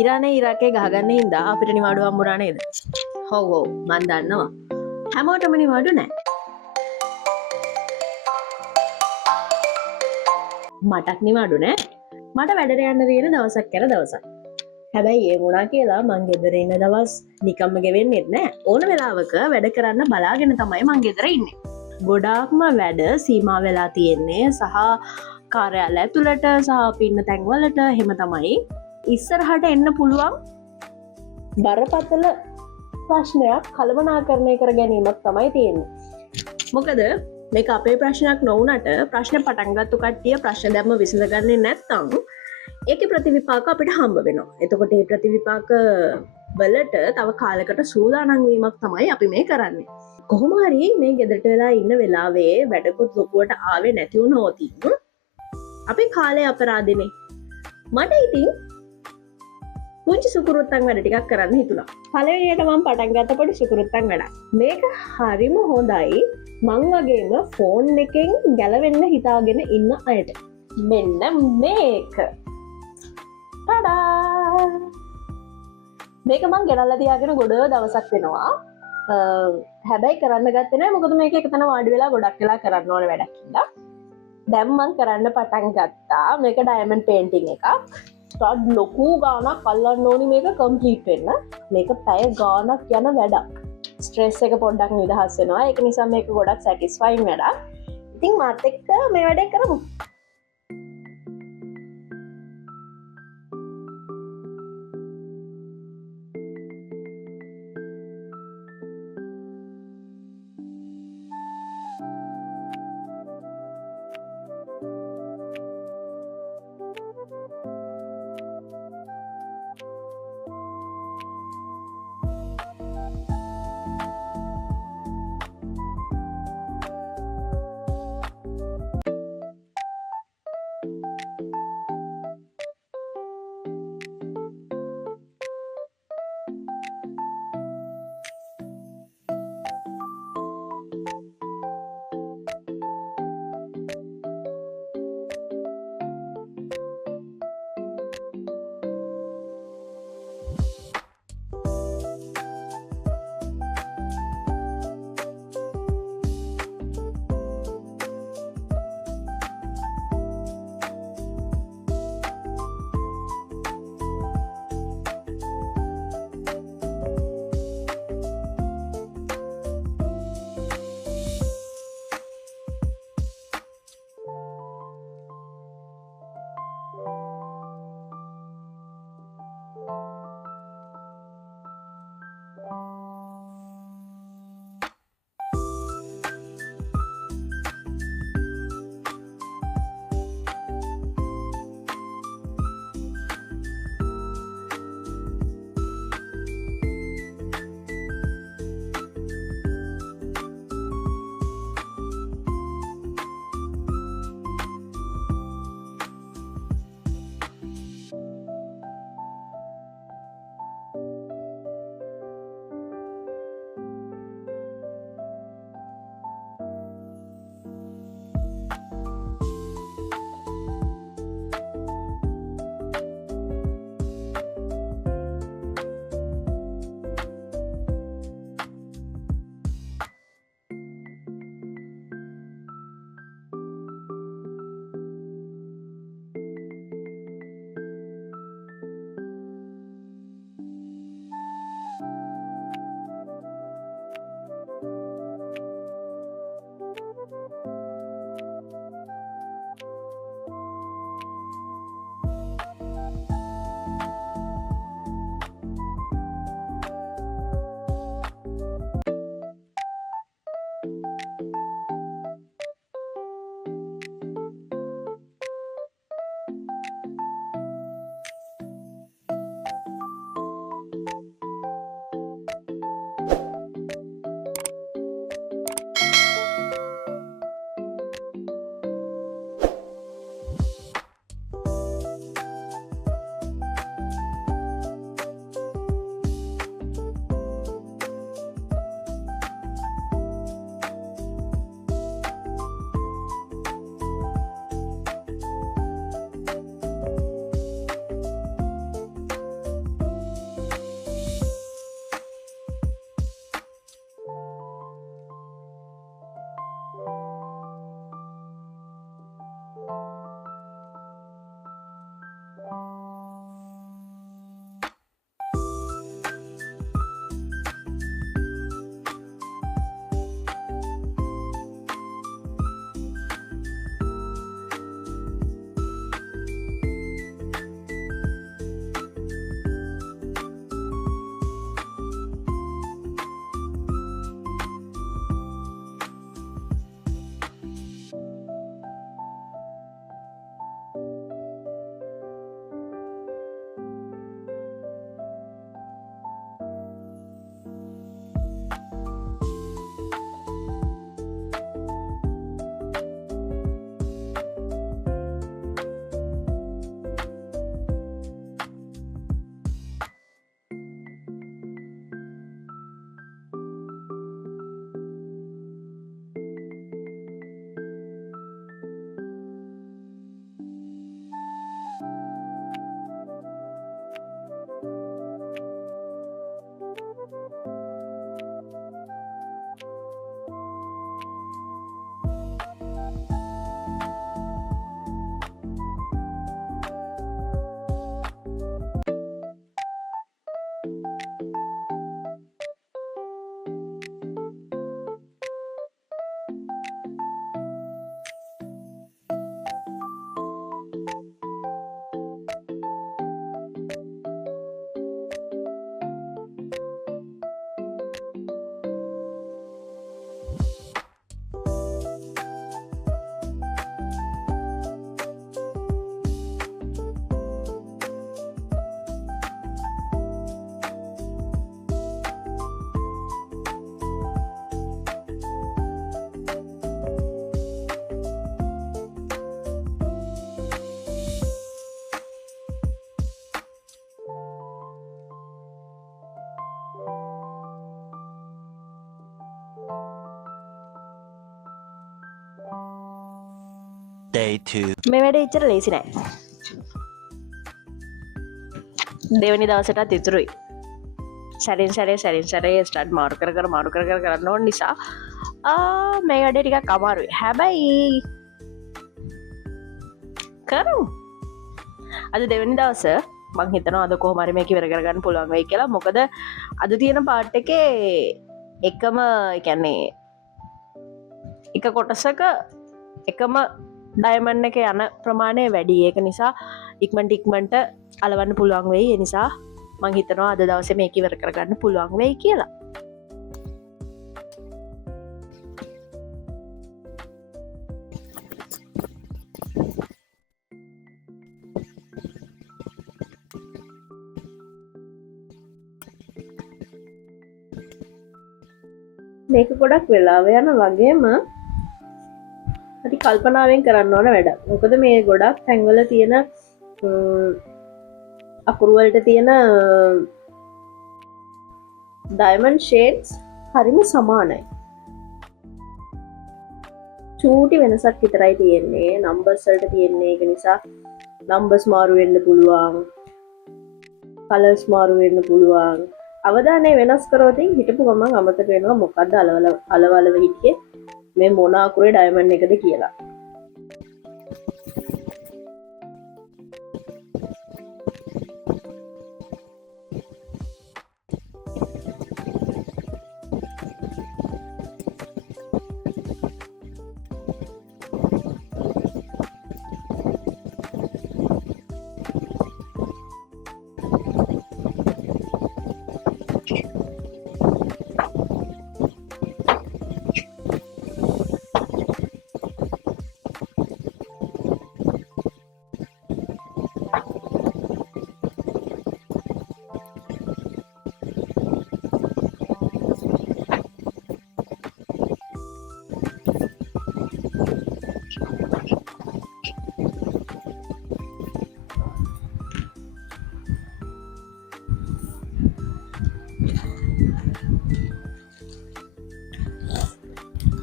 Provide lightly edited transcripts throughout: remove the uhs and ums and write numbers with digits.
ඉරානේ ඉරාකේ ගහගන්න හින්දා අපිට නිවාඩු හම්බුණා නේද? ඔව් ඔව් මන් දන්නවා. හැමෝටම නිවාඩු නෑ. මටත් නිවාඩු නෑ. මට වැඩට යන්න තියෙන දවසක් යන දවසක්. හැබැයි ඒ වුණා කියලා මං ගෙදර ඉන්න දවස් නිකම්ම ගෙවෙන්නෙත් නෑ. ඕන වෙලාවක වැඩ කරන්න බලාගෙන තමයි මං ගෙදර ඉන්නේ. ගොඩාක්ම වැඩ සීමා වෙලා තියෙන්නේ සහ කාර්යාලය ඇතුළට සහ අපි ඉන්න තැන්වලට එහෙම තමයි. ඉස්සරහට එන්න පුළුවන් බරපතල ප්‍රශ්නයක් කළමනාකරණය කර ගැනීමක් තමයි තියෙන්නේ. මොකද මේක අපේ ප්‍රශ්නයක් නොවුනට ප්‍රශ්න පටන්ගත්තු කට්ටිය ප්‍රශ්න දැම්ම විසඳගන්නේ නැත්තම් ඒක ප්‍රතිවිපාක අපිට හම්බ වෙනවා. එතකොට ඒ ප්‍රතිවිපාක වලට තව කාලකට සූදානම් වීමක් තමයි අපි මේ කරන්නේ. කොහොම හරි මේ ගෙදරට වෙලා ඉන්න වෙලාවේ වැඩකුත් ලොකුවට ආවේ නැති වුණොත් අපි කාලේ අපරාධනේ. මට ඉතින් පුංචි සුකුරුත්තන් වැඩ ටිකක් කරන්න හිතුණා. පළවෙනියට මම පටන් ගත්ත පොඩි සුකුරුත්තන් වැඩක්. මේක හරිම හොඳයි මං වගේම ෆෝන් එකෙන් ගැලවෙන්න හිතාගෙන ඉන්න අයට. මෙන්න මේක. ටඩා! මේක මං ගෙනල්ලා තියාගෙන ගොඩ දවසක් වෙනවා. හැබැයි කරන්න ගත්තේ නැහැ මොකද මේක එකතන වාඩි වෙලා ගොඩක් වෙලා කරන්න ඕන වැඩක් හින්දා. දැන් මං කරන්න පටන් ගත්තා. මේක ඩයමන්ඩ් පේන්ටිං එකක්. ස්ටඩ් ලොකු ගානක් අල්ලන්න ඕනි මේක කම්ප්ලීට් වෙන්න. මේක පැය ගානක් යන වැඩක්. ස්ට්‍රෙස් එක පොඩ්ඩක් නිදහස් වෙනවා. ඒක නිසා මේක ගොඩක් සැටිස්ෆයින් වැඩක්. ඉතින් මාත් එක්ක මේ වැඩේ කරමු. Day 2. මේ වැඩ එච්චර ලේසි නෑ. දෙවනි දවසටත් ඉතුරුයි. සැරින් සැරේ ස්ටඩ් මාරු කර කරන්න ඕන නිසා මේ වැඩේ ටිකක් අමාරුයි. හැබැයි කරු අද දෙවනි දවස මං හිතනවා අද කොහොමරි මේක ඉවර කරගන්න පුළුවන් වෙයි කියලා. මොකද අද තියෙන පාර්ට් එකේ එකම කියන්නේ එක කොටසක එකම ඩයමන්ඩ් එක යන ප්‍රමාණය වැඩි. ඒක නිසා ඉක්මනට අලවන්න පුළුවන් වෙයි. ඒ නිසා මං හිතනවා අද දවසේ මේක ඉවර කරගන්න පුළුවන් වෙයි කියලා. මේක ගොඩක් වෙලාව යන වගේම හරි කල්පනාවෙන් කරන්න ඕන වැඩ. මොකද මේ ගොඩක් තැන්වල තියෙන අකුරු වලට තියෙන ඩයමන්ඩ් ෂේඩ්ස් හරිම සමානයි. චූටි වෙනසක් විතරයි තියෙන්නේ. නම්බර්ස් වලට තියෙන්නේ. ඒක නිසා නම්බර්ස් මාරු වෙන්න පුළුවන්. කලර්ස් මාරු වෙන්න පුළුවන්. අවධානය වෙනස් කරොත් හිටපු ගමන් අමතක වෙනවා මොකද්ද අලවලව හිටියේ මේ මොන අකුරේ ඩයමන්ඩ් එකද කියලා.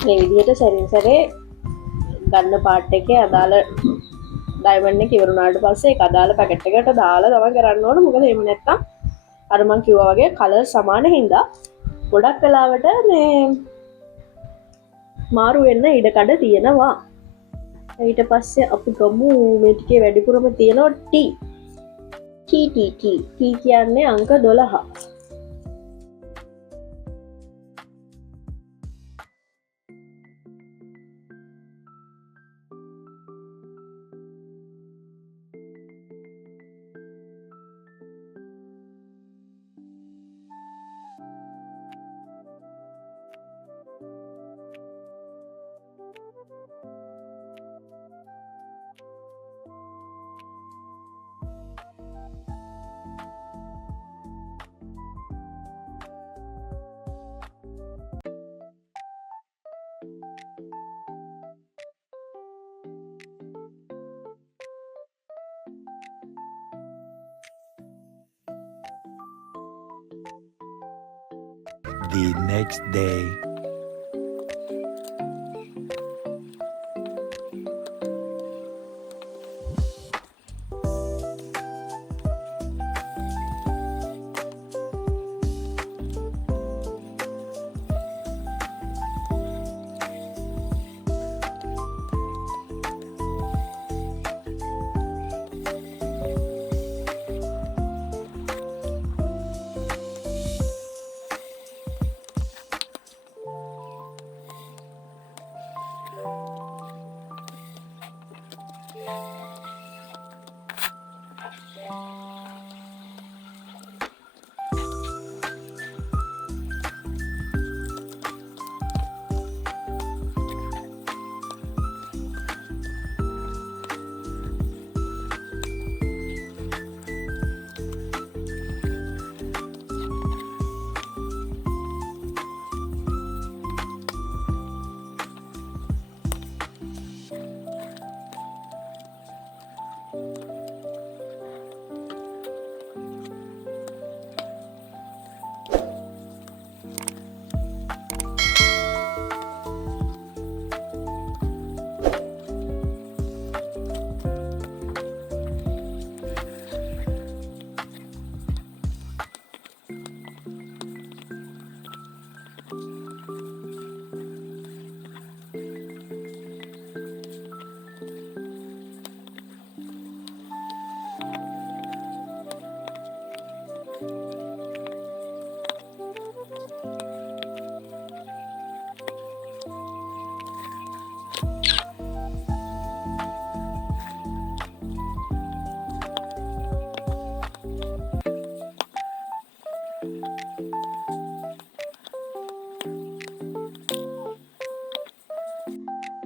මේ විදිහට සැරින් සැරේ ගන්න පාර්ට් එකේ අදාළ ඩයමන්ඩ් එක ඉවරුනාට පස්සේ ඒක අදාළ පැකට් එකට දාලා තමයි කරන්න ඕන. මොකද එහෙම නැත්තම් අර මං කිව්වා වගේ කලර් සමාන හින්දා ගොඩක් වෙලාවට මේ මාරු වෙන්න ඉඩකඩ තියෙනවා. ඊට පස්සේ අපි ගමු මේ ටිකේ වැඩිපුරම තියෙනවා T කියන්නේ අංක 12. The next day.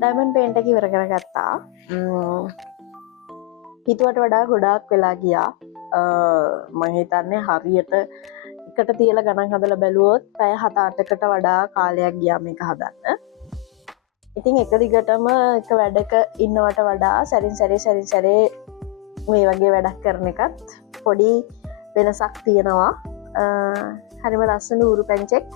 Diamond paint එක ඉවර කරගත්තා. හිතුවට වඩා ගොඩාක් වෙලා ගියා. මම හිතන්නේ හරියට එකට තියලා ගණන් හදලා බැලුවොත් පැය 7-8කට වඩා කාලයක් ගියා මේක හදන්න. ඉතින් එක දිගටම එක වැඩක ඉන්නවට වඩා සැරින් සැරේ මේ වගේ වැඩක් කරන එකත් පොඩි වෙනසක් තියෙනවා. හරිම ලස්සන ඌරු පැංචෙක්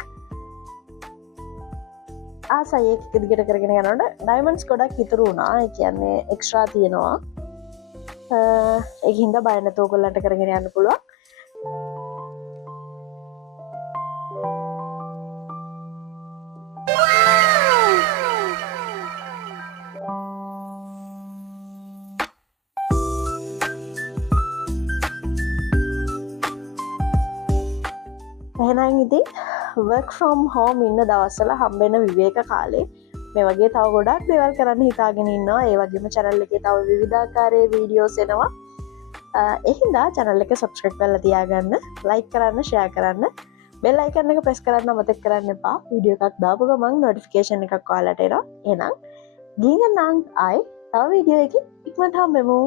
ආසයි එක දිගට කරගෙන යනකොට ඩයිමන්ඩ්ස් ගොඩක් ඉතුරු වුණා. ඒ කියන්නේ එක්ස්ට්‍රා තියෙනවා. ඒක හින්දා බය නැතුව ඔයගොල්ලන්ට කරගෙන යන්න පුළුවන්. එහෙනම් ඉතින් work from home ඉන්න දවස්වල හම්බෙන විවේක කාලේ මේ වගේ තව ගොඩක් දේවල් කරන්න හිතාගෙන ඉන්නවා. ඒ වගේම channel එකේ තව විවිධාකාරයේ වීඩියෝස් එනවා. ඒ හින්දා channel එක subscribe කරලා තියාගන්න, like කරන්න, share කරන්න, bell icon එක press කරන්න අමතක කරන්න එපා. වීඩියෝ එකක් දාපු ගමන් notification එකක් ඔයාලට එනවා. එහෙනම් ගිහින් නම් ආයි තව වීඩියෝ එකකින් ඉක්මනට හම්බෙමු.